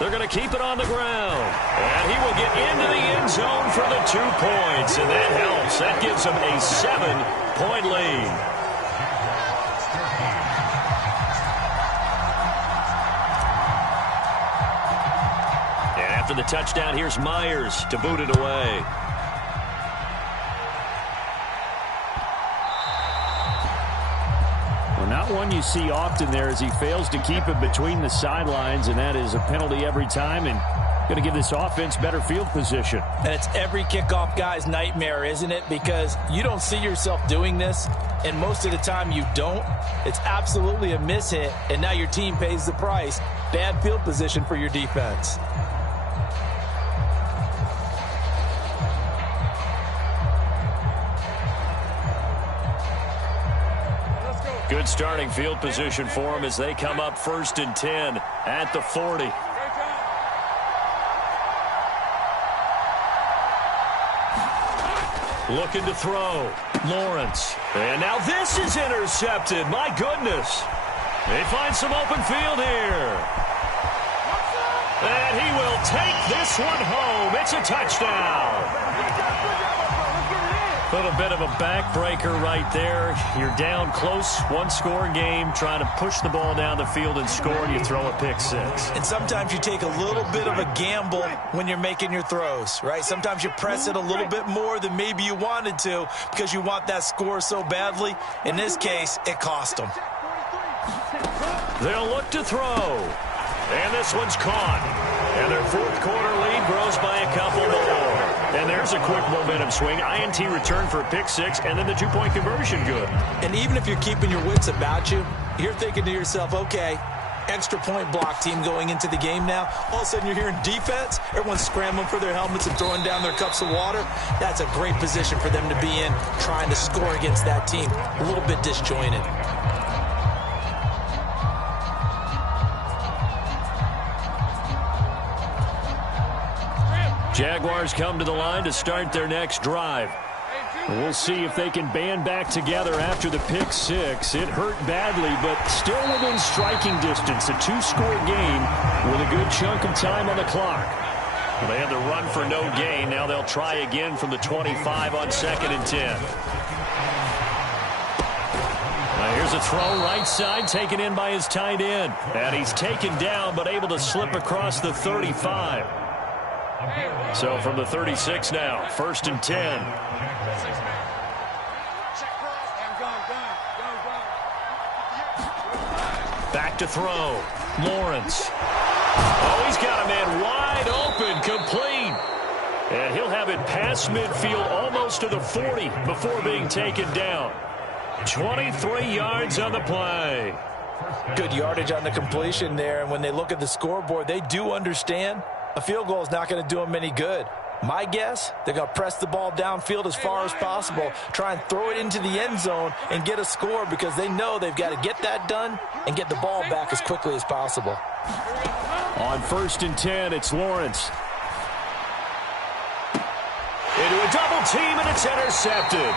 They're going to keep it on the ground. And he will get into the end zone for the 2 points. And that helps. That gives them a 7-point lead. And after the touchdown, here's Myers to boot it away. Well, now one you see often there as he fails to keep it between the sidelines, and that is a penalty every time and going to give this offense better field position. And it's every kickoff guy's nightmare, isn't it? Because you don't see yourself doing this, and most of the time you don't. It's absolutely a mishit, and now your team pays the price. Bad field position for your defense. Good starting field position for them as they come up 1st and 10 at the 40. Looking to throw. Lawrence. And now this is intercepted. My goodness. They find some open field here. And he will take this one home. It's a touchdown. A little bit of a backbreaker right there. You're down close, one-score game, trying to push the ball down the field and score, and you throw a pick six. And sometimes you take a little bit of a gamble when you're making your throws, right? Sometimes you press it a little bit more than maybe you wanted to because you want that score so badly. In this case, it cost them. They'll look to throw. And this one's caught. And their fourth quarter lead grows by a couple more. And there's a quick momentum swing. INT return for a pick six, and then the two-point conversion good. And even if you're keeping your wits about you, you're thinking to yourself, okay, extra point block team going into the game now. All of a sudden you're hearing defense. Everyone's scrambling for their helmets and throwing down their cups of water. That's a great position for them to be in, trying to score against that team. A little bit disjointed. Jaguars come to the line to start their next drive. We'll see if they can band back together after the pick six. It hurt badly, but still within striking distance. A two-score game with a good chunk of time on the clock. Well, they had the run for no gain. Now they'll try again from the 25 on 2nd and 10. Now here's a throw right side taken in by his tight end. And he's taken down but able to slip across the 35. So from the 36 now, 1st and 10. Back to throw. Lawrence. Oh, he's got a man wide open, complete. And he'll have it past midfield almost to the 40 before being taken down. 23 yards on the play. Good yardage on the completion there, and when they look at the scoreboard, they do understand a field goal is not going to do them any good. My guess, they're going to press the ball downfield as far as possible, try and throw it into the end zone and get a score because they know they've got to get that done and get the ball back as quickly as possible. On 1st and 10, it's Lawrence. Into a double team, and it's intercepted.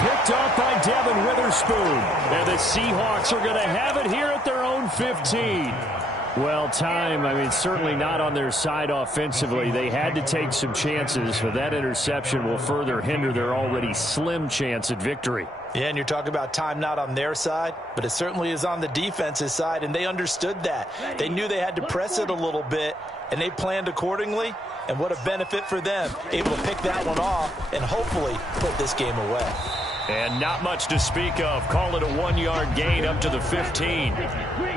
Picked off by Devin Witherspoon. And the Seahawks are going to have it here at their own 15. Well, time, certainly not on their side offensively. They had to take some chances, but that interception will further hinder their already slim chance at victory. Yeah, and you're talking about time not on their side, but it certainly is on the defense's side, and they understood that. They knew they had to press it a little bit, and they planned accordingly, and what a benefit for them, able to pick that one off and hopefully put this game away. And not much to speak of. Call it a 1-yard gain up to the 15.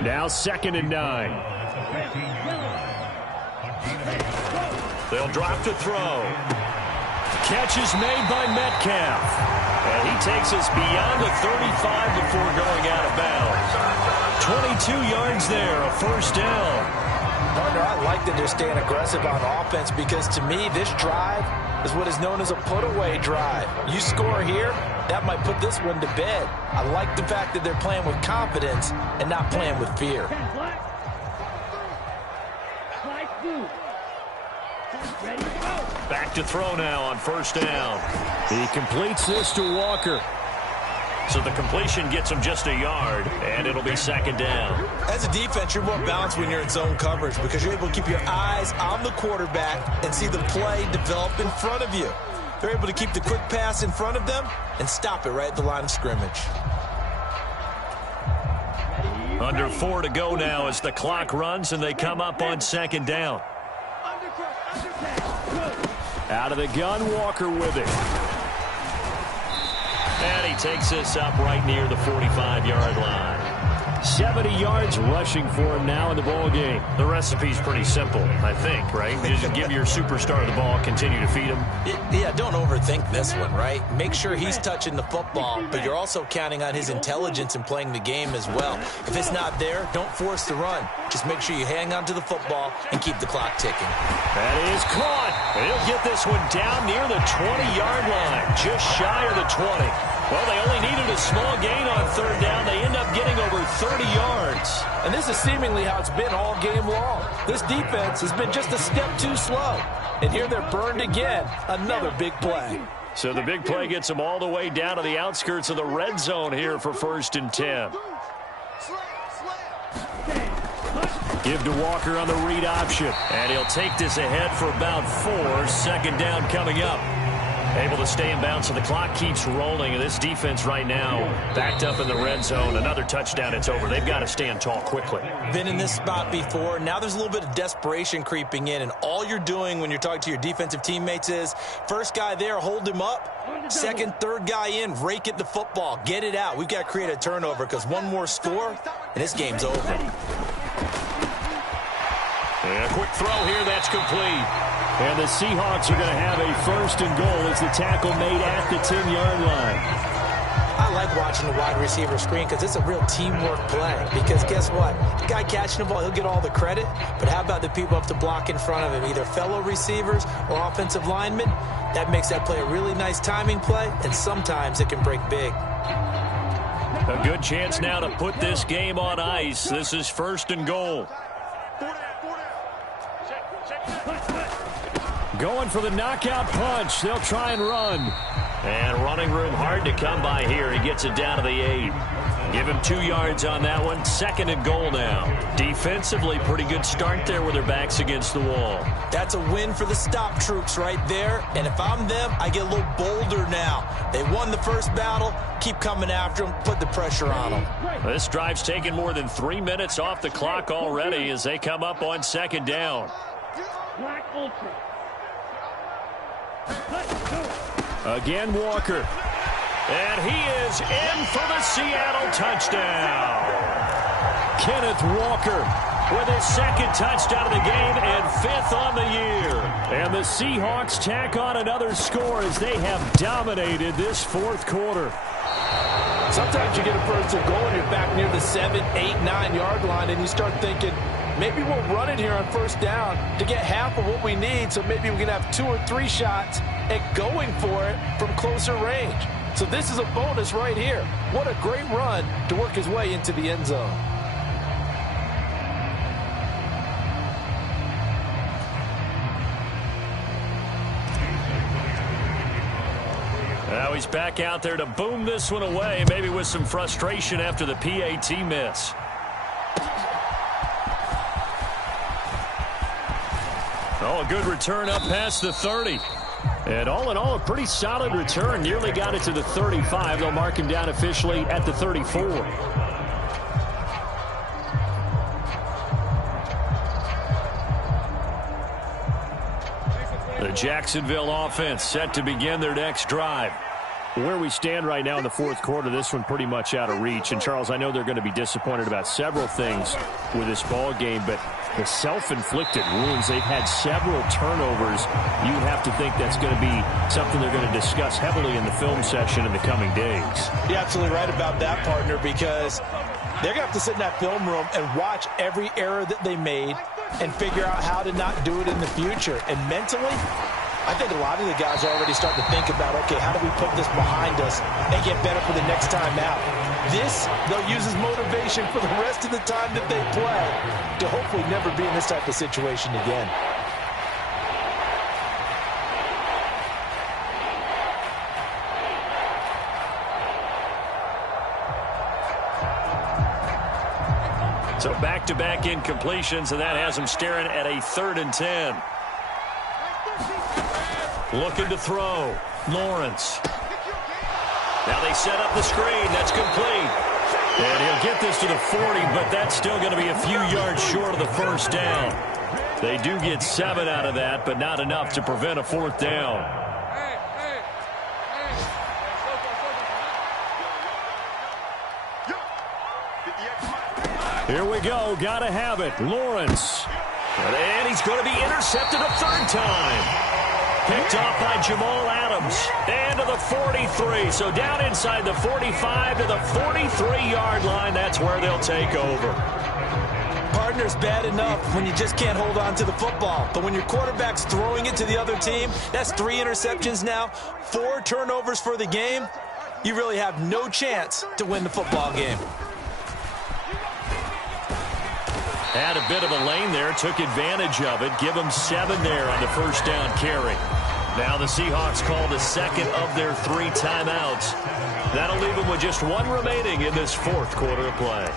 Now 2nd and 9. They'll drop to throw. Catch is made by Metcalf. And he takes us beyond the 35 before going out of bounds. 22 yards there, a 1st down. Partner, I like that they're staying aggressive on offense because to me, this drive is what is known as a put-away drive. You score here, that might put this one to bed. I like the fact that they're playing with confidence and not playing with fear. Back to throw now on 1st down. He completes this to Walker. So the completion gets him just a yard, and it'll be 2nd down. As a defense, you're more balanced when you're in zone coverage because you're able to keep your eyes on the quarterback and see the play develop in front of you. They're able to keep the quick pass in front of them and stop it right at the line of scrimmage. Under 4 to go now as the clock runs, and they come up on 2nd down. Out of the gun, Walker with it. And he takes this up right near the 45-yard line. 70 yards rushing for him now in the ball game. The recipe's pretty simple, I think, right? You just give your superstar the ball, continue to feed him. Yeah, don't overthink this one, right? Make sure he's touching the football, but you're also counting on his intelligence in playing the game as well. If it's not there, don't force the run. Just make sure you hang on to the football and keep the clock ticking. That is caught. He'll get this one down near the 20-yard line, just shy of the 20. Well, they only needed a small gain on third down. They end up getting over 30 yards. And this is seemingly how it's been all game long. This defense has been just a step too slow. And here they're burned again. Another big play. So the big play gets them all the way down to the outskirts of the red zone here for 1st and 10. Give to Walker on the read option. And he'll take this ahead for about 4. 2nd down coming up. Able to stay in bounds, so the clock keeps rolling. And this defense right now backed up in the red zone. Another touchdown, it's over. They've got to stand tall quickly. Been in this spot before. Now there's a little bit of desperation creeping in. And all you're doing when you're talking to your defensive teammates is, first guy there, hold him up. Second, third guy in, rake at the football. Get it out. We've got to create a turnover because one more score, and this game's over. And a quick throw here, that's complete. And the Seahawks are going to have a 1st and goal as the tackle made at the 10-yard line. I like watching the wide receiver screen because it's a real teamwork play. Because guess what? The guy catching the ball, he'll get all the credit. But how about the people up to block in front of him, either fellow receivers or offensive linemen? That makes that play a really nice timing play, and sometimes it can break big. A good chance now to put this game on ice. This is 1st and goal. Going for the knockout punch. They'll try and run. And running room hard to come by here. He gets it down to the 8. Give him 2 yards on that one. 2nd and goal now. Defensively, pretty good start there with their backs against the wall. That's a win for the stop troops right there. And if I'm them, I get a little bolder now. They won the first battle. Keep coming after them. Put the pressure on them. This drive's taken more than 3 minutes off the clock already as they come up on 2nd down. Black Ultra. Again, Walker. And he is in for the Seattle touchdown. Kenneth Walker with his 2nd touchdown of the game and 5th on the year. And the Seahawks tack on another score as they have dominated this 4th quarter. Sometimes you get a 1st and goal and you're back near the 7, 8, 9-yard line and you start thinking, maybe we'll run it here on 1st down to get half of what we need, so maybe we can have 2 or 3 shots at going for it from closer range. So this is a bonus right here. What a great run to work his way into the end zone. Now he's back out there to boom this one away, maybe with some frustration after the PAT miss. Oh, a good return up past the 30. And all in all, a pretty solid return. Nearly got it to the 35. They'll mark him down officially at the 34. The Jacksonville offense set to begin their next drive. Where we stand right now in the 4th quarter, this one pretty much out of reach. And, Charles, I know they're going to be disappointed about several things with this ball game, but the self-inflicted wounds, they've had several turnovers. You have to think that's going to be something they're going to discuss heavily in the film session in the coming days. You're absolutely right about that, partner, because they're going to have to sit in that film room and watch every error that they made and figure out how to not do it in the future. And mentally, I think a lot of the guys are already starting to think about, okay, how do we put this behind us and get better for the next time out? This, they'll use as motivation for the rest of the time that they play to hopefully never be in this type of situation again. So back-to-back incompletions, and that has them staring at a 3rd and 10. Looking to throw. Lawrence. Now they set up the screen. That's complete. And he'll get this to the 40, but that's still going to be a few yards short of the 1st down. They do get 7 out of that, but not enough to prevent a 4th down. Here we go. Got to have it. Lawrence. And he's going to be intercepted a third time. Picked off by Jamal Adams. And to the 43. So down inside the 45 to the 43-yard line. That's where they'll take over. Partner's bad enough when you just can't hold on to the football. But when your quarterback's throwing it to the other team, that's 3 interceptions now, 4 turnovers for the game. You really have no chance to win the football game. Had a bit of a lane there, took advantage of it. Give them 7 there on the first down carry. Now the Seahawks call the second of their 3 timeouts. That'll leave them with just 1 remaining in this 4th quarter of play.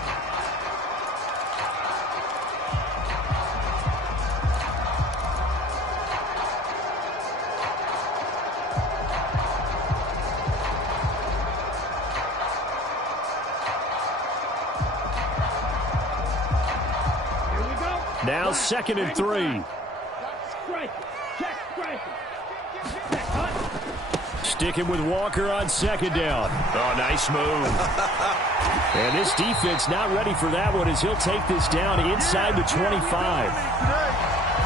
Now 2nd and 3. Sticking with Walker on 2nd down. Oh, nice move. And this defense not ready for that one as he'll take this down inside the 25.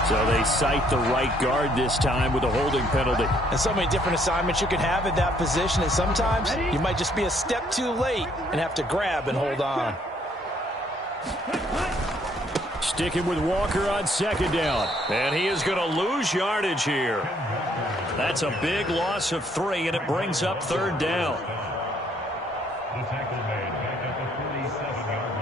So they cite the right guard this time with a holding penalty. And so many different assignments you can have at that position, and sometimes you might just be a step too late and have to grab and hold on. Sticking with Walker on 2nd down. And he is going to lose yardage here. That's a big loss of 3, and it brings up 3rd down. The tackle made back at the 37-yard